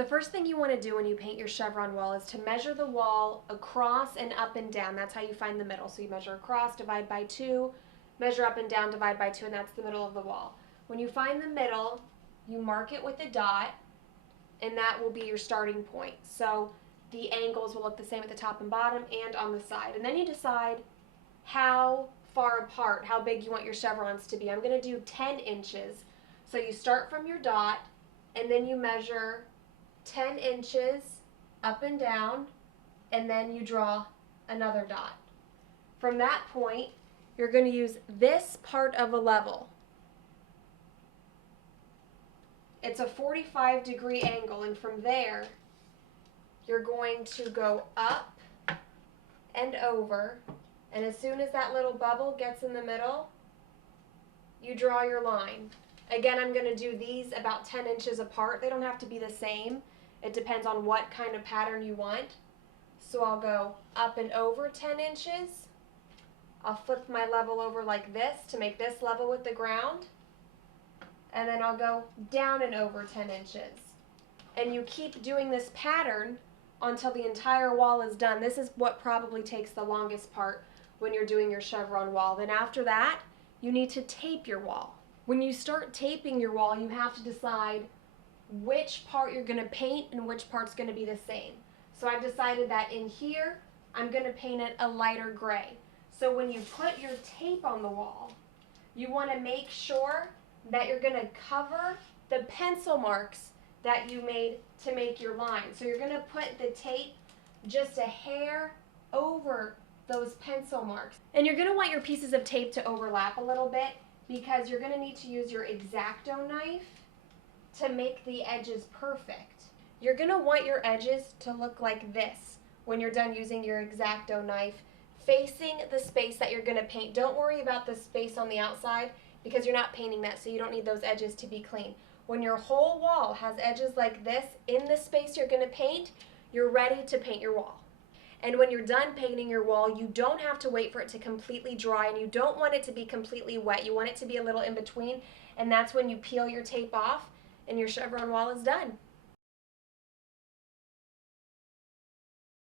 The first thing you want to do when you paint your chevron wall is to measure the wall across and up and down. That's how you find the middle. So you measure across, divide by 2, measure up and down, divide by 2, and that's the middle of the wall. When you find the middle, you mark it with a dot, and that will be your starting point. So the angles will look the same at the top and bottom and on the side. And then you decide how far apart, how big you want your chevrons to be. I'm going to do 10 inches. So you start from your dot, and then you measure 10 inches up and down, and then you draw another dot. From that point, you're going to use this part of a level. It's a 45-degree angle, and from there, you're going to go up and over, and as soon as that little bubble gets in the middle, you draw your line. Again, I'm going to do these about 10 inches apart. They don't have to be the same. It depends on what kind of pattern you want. So I'll go up and over 10 inches. I'll flip my level over like this to make this level with the ground. And then I'll go down and over 10 inches. And you keep doing this pattern until the entire wall is done. This is what probably takes the longest part when you're doing your chevron wall. Then after that, you need to tape your wall. When you start taping your wall, you have to decide which part you're going to paint and which part's going to be the same. So I've decided that in here, I'm going to paint it a lighter gray. So when you put your tape on the wall, you want to make sure that you're going to cover the pencil marks that you made to make your line. So you're going to put the tape just a hair over those pencil marks. And you're going to want your pieces of tape to overlap a little bit because you're going to need to use your X-Acto knife to make the edges perfect. You're going to want your edges to look like this when you're done using your X-Acto knife, facing the space that you're going to paint. Don't worry about the space on the outside because you're not painting that, so you don't need those edges to be clean. When your whole wall has edges like this in the space you're going to paint, you're ready to paint your wall. And when you're done painting your wall, you don't have to wait for it to completely dry, and you don't want it to be completely wet. You want it to be a little in between, and that's when you peel your tape off and your chevron wall is done.